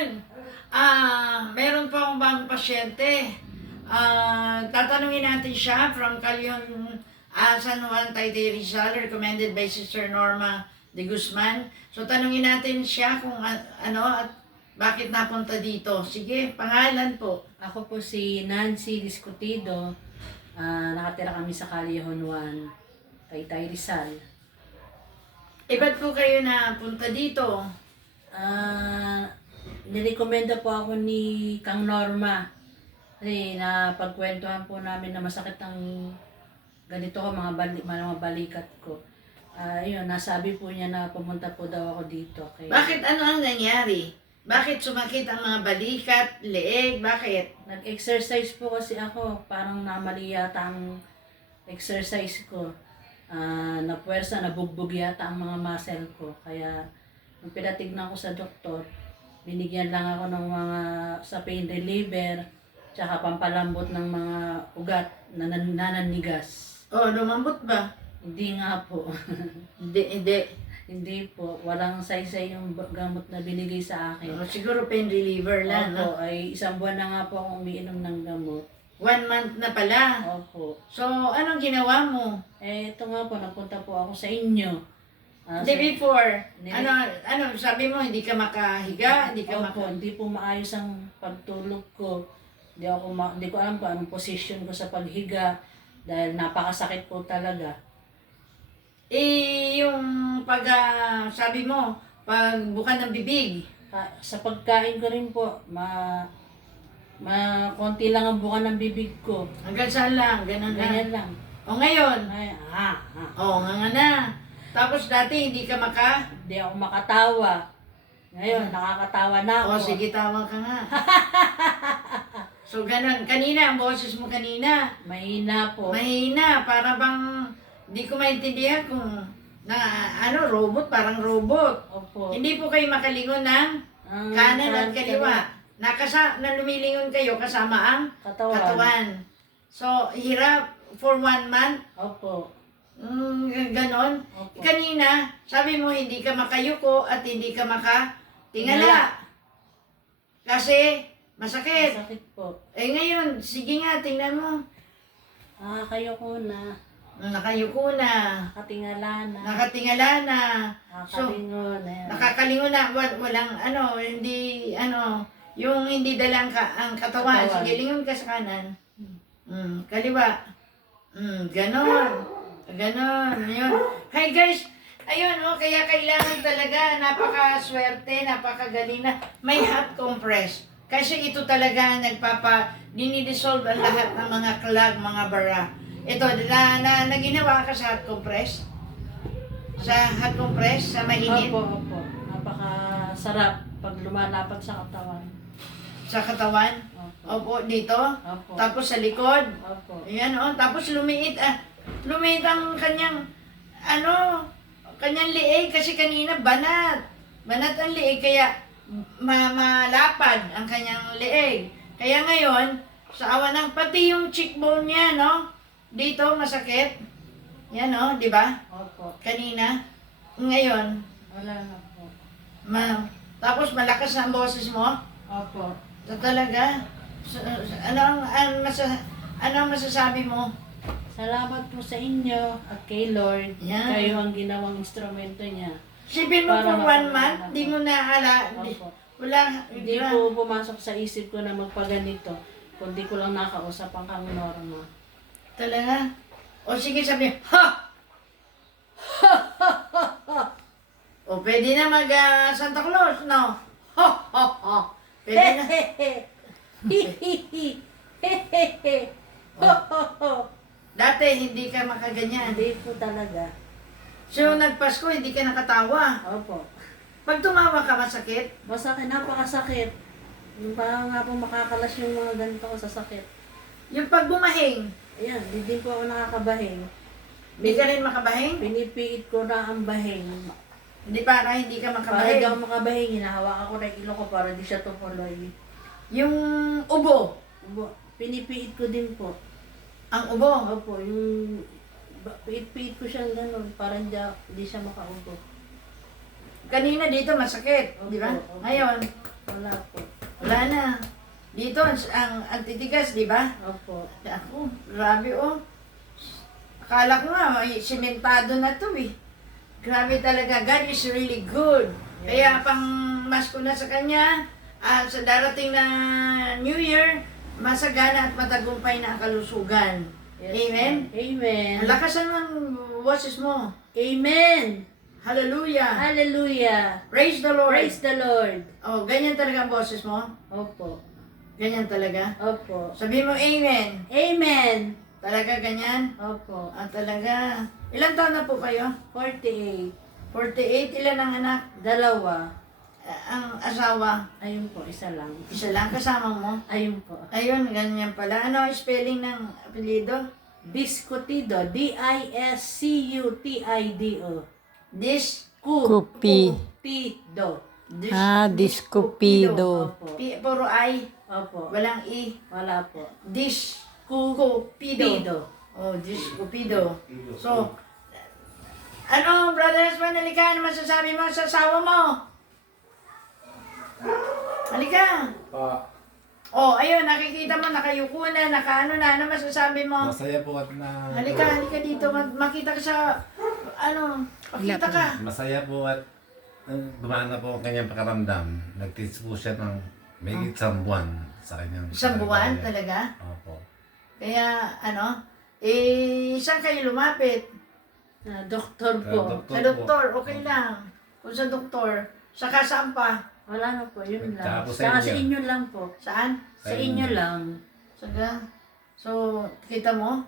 Ayun, meron pa akong bagong pasyente. Tatanungin natin siya from Calyon, San Juan, Taytay Rizal, recommended by Sister Norma de Guzman. So tanungin natin siya kung ano at bakit napunta dito. Sige, pangalan po. Ako po si Nancy Discutido. Nakatira kami sa Calyon 1, Taytay Rizal. Ba't po kayo napunta dito? Nirekomenda po ako ni Kang Norma. Kasi napagkwentuhan po namin na masakit ang ganito ko, mga balikat ko. Ayun, nasabi po niya na pumunta po daw ako dito. Kaya, Bakit ano ang nangyari? Bakit sumakit ang mga balikat, leeg? Bakit? nag-exercise po kasi ako. Parang namali yata ang exercise ko. Napuwersa, nabugbog yata ang mga muscle ko. Kaya, nung pinatignan ko sa doktor, binigyan lang ako ng mga sa pain reliever, tsaka pampalambot ng mga ugat na nananigas. Oh, lumambot ba? Hindi nga po. Hindi. Hindi po. Walang saysay yung gamot na binigay sa akin. Siguro pain reliever lang, no? Opo, ay isang buwan na nga po akong umiinom ng gamot. 1 month na pala. Opo. So, anong ginawa mo? Ito nga po, napunta po ako sa inyo. The before, Hindi. ano, sabi mo, hindi ka makahiga, hindi ka Opo, hindi po maayos ang pagtulog ko. Hindi ko alam kung anong position ko sa paghiga dahil napakasakit po talaga. yung sabi mo, pagbukan ng bibig. Sa pagkain ko rin po, konti lang ang buka ng bibig ko. Hanggang saan lang, ganun lang. Ganyan lang. O ngayon, Ay, nga na. Tapos dati hindi ka Hindi ako makatawa. Ngayon, nakakatawa na ako. O sige, tawa ka nga. So ganun, kanina, ang boses mo kanina, Mahina po. mahina, para bang, hindi ko maintindihan kung, robot, parang robot. Opo. Hindi po kayo makalingon ng kanan at kaliwa. Na lumilingon kayo kasama ang katawan. So, hirap for 1 month. Opo. Ganon. Opo. Kanina, sabi mo hindi ka makayuko at hindi ka makatingala. Kasi masakit. Masakit po. Ngayon, sige nga, tingnan mo. Kayo ko na. Nakayuko na. Nakatingala na. Nakatingala na. Nakakalingon. Ayan. Nakakalingon na. Walang yung hindi dalang ang katawan. Sige, lingon ka sa kanan. Kaliwa. Ganon. Ganon. Yun. Hi guys. Ayun, kaya kailangan talaga, napakaswerte, napakagaling na may hot compress. Kasi ito talaga dinidissolve ang lahat ng mga clog, mga bara. Ito, na ginawa ka sa hot compress? Sa hot compress, sa mainit? Opo. Napakasarap pag lumalapad sa katawan. Sa katawan? Opo. Opo, dito? Opo. Tapos sa likod? Opo. Ayan, tapos lumiit ang kanyang, kanyang liig kasi kanina banat. Banat ang liig, kaya malapad ang kanyang liig. Kaya ngayon, sa awa ng pati yung cheekbone niya, dito masakit. Yan, di ba? Opo. Kanina. Ngayon, Wala na po. tapos malakas na ang boses mo. Opo. So, talaga? Ano ang masasabi mo? Salamat po sa inyo at kay Lord. Yan. Kayo ang ginawang instrumento niya. Sipin mo Para for 1 month, makapagana di po. mo naala, Opo. Hindi ba? po pumasok sa isip ko na magpaganito. Kundi ko lang nakausap ang Kang Norma. Talaga? O sige, sabi, ha! Ha! Ha! Ha! Ha! O pwede na mag Santa Claus, no? Ha! Ha! Ha! Pwede na. Dati hindi ka makaganyan. Hindi po talaga. So nagpasko, hindi ka nakatawa. Opo. Pag tumawa ka, masakit. Masakit, napakasakit. Yung parang nga po makakalas yung mga ganito ko sa sakit. Yung pag bumahing, Ayan, hindi po ako nakakabahing. hindi ka rin makabahing? Pinipiit ko na ang bahing. Hindi para hindi ka Para makabahing. hindi ako makabahing, hinahawakan ko na yung ilong ko para di siya tumuloy. Yung ubo, Pinipiit ko din po. ang ubo. Opo, yung piit-piit ko siyang gano'n para hindi siya makaubo. Kanina dito masakit, di ba? Opo, opo. Ngayon, Wala po. Wala na. Dito, ang titigas, di ba? Opo. Ako, grabe oh. Akala ko nga, may simentado na to eh. Grabe talaga, God is really good. Kaya pang mas ko na sa Kanya, sa darating na New Year, masagana at matagumpay na ang kalusugan. Yes, Amen? Amen. Ang lakasan mo ang boses mo. Amen. Hallelujah. Hallelujah. Praise the Lord. Praise the Lord. Oh, ganyan talaga ang boses mo? Opo. Ganyan talaga? Opo. Sabi mo, Amen. Amen. Talaga ganyan? Opo. Talaga. Ilang taon na po kayo? 48. 48. Ilan ang anak? 2. Ang asawa? Ayun po, isa lang. Isa lang kasama mo? Ayun po. Ayun, ganyan pala. Ano ang spelling ng apelyido? Discutido. D-I-S-C-U-T-I-D-O. Kupi. Cupido. Discupido. Opo. Puro I. Opo. Walang I. Wala po. Cupido. Cupido. Oh, Cupido. So, ano, brother husband, halika, ano masasabi mo sa asawa mo? Halika. Oh, ayun, nakikita mo, nakayuko na, ano masasabi mo? Masaya po at na... Halika dito, makita ka sa, pakita ka. Masaya po at dumaan na po ang kanyang pakaramdam. Nag-teach po siya ng may isang buwan sa kanyang... Isang buwan kalagayan. talaga? Opo. Kaya, saan kayo lumapit? Doktor po. Sa doktor, okay lang. Kung sa doktor, saka saan pa? Wala na po, yun lang. Tsaka po sa Saka sa inyo. inyo lang po. Saan? Sa inyo lang. Saga. So, kita mo?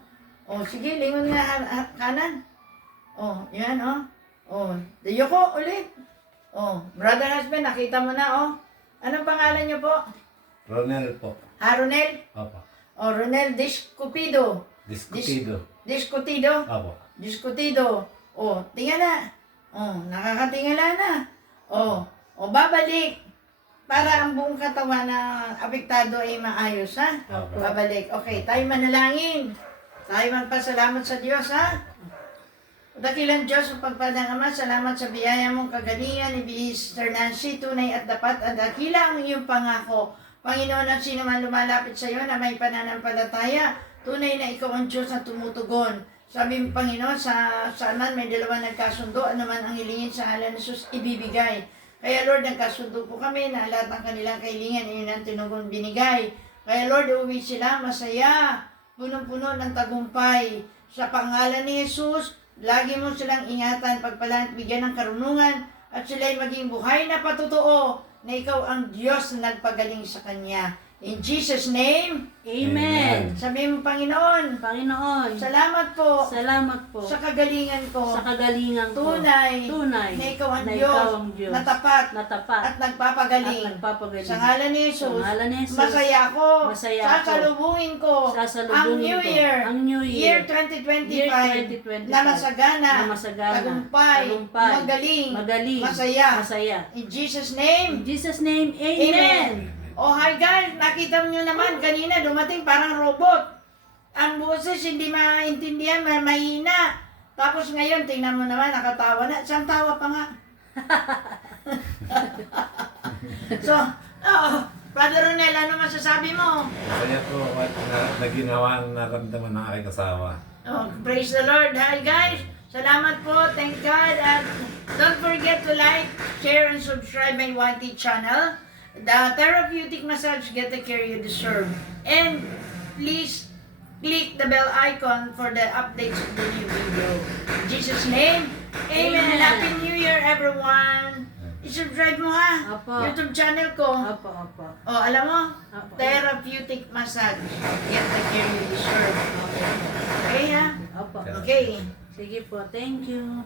Oh, sige, lingon nga kanan. Oh, yan, oh. Oh, Dayoko, ulit. Oh, brother husband, nakita mo na, oh. Anong pangalan niyo po? Ronel po. Ronel? Opo. Oh, Ronel Discupido. Discutido. Discutido? Opo. Discutido. Oh, tingala. Oh, nakakatingala na. Oh, babalik. Para ang buong katawan na apektado ay maayos, ha? Opo. Babalik. Okay, tayo manalangin. Tayo magpasalamat sa Diyos, ha? Dakilang Diyos, pagpadang Ama, salamat sa biyaya mong kagalingan ni Sister Nancy, tunay at dapat at dakila ang iyong pangako. Panginoon, at sino man lumalapit sa iyo na may pananampalataya, tunay na ikaw ang Diyos na tumutugon. Sabi mo, Panginoon, saan man may dalawa nagkasundo, ano man ang hilingin sa ngalan ni Jesus, ibibigay. Kaya Lord, nagkasundo po kami na lahat ng kanilang kahilingan, iyon ang tinugon binigay. Kaya Lord, uwi sila masaya, punong-puno ng tagumpay. Sa pangalan ni Jesus, lagi mo silang ingatan, pagpalaan at bigyan ng karunungan, at sila'y maging buhay na patotoo na ikaw ang Diyos na nagpagaling sa Kanya. In Jesus' name, Amen. sabi mo, Panginoon, Panginoon, salamat po salamat po sa kagalingan ko. sa kagalingan ko. Tunay, Tunay na ikaw ang na Diyos, ikaw ang Diyos na tapat na tapat at nagpapagaling. at nagpapagaling. Sa ngalan ni Sa Jesus, ngalan ni Jesus, masaya ako. masaya ako. Sasalubungin ko Sasalubungin ang New ko Year, ang New year Year, 2025, year 2025, na masagana, na masagana, tagumpay, magaling, masaya. In Jesus' name, In Jesus' name, Amen. Oh, hi guys, nakita nyo naman, kanina dumating parang robot. Ang boses hindi maintindihan, mahina. Tapos ngayon, tingnan mo naman, nakatawa na. Siyang tawa pa nga. So, Brother Ronel, ano masasabi mo? Masaya po at naginawa ang naramdaman ng aking asawa. Oh, praise the Lord. Hi guys, salamat po, thank God. And don't forget to like, share, and subscribe my YT channel. The therapeutic massage, get the care you deserve. And please click the bell icon for the updates of the new video. In Jesus' name, Amen. Amen. Happy New Year, everyone. I-subscribe mo ha. Opo. YouTube channel ko. Opo. Oh, alam mo? Opo. Therapeutic massage. Get the care you deserve. Okay ha? Opo. Okay. Sige po, thank you.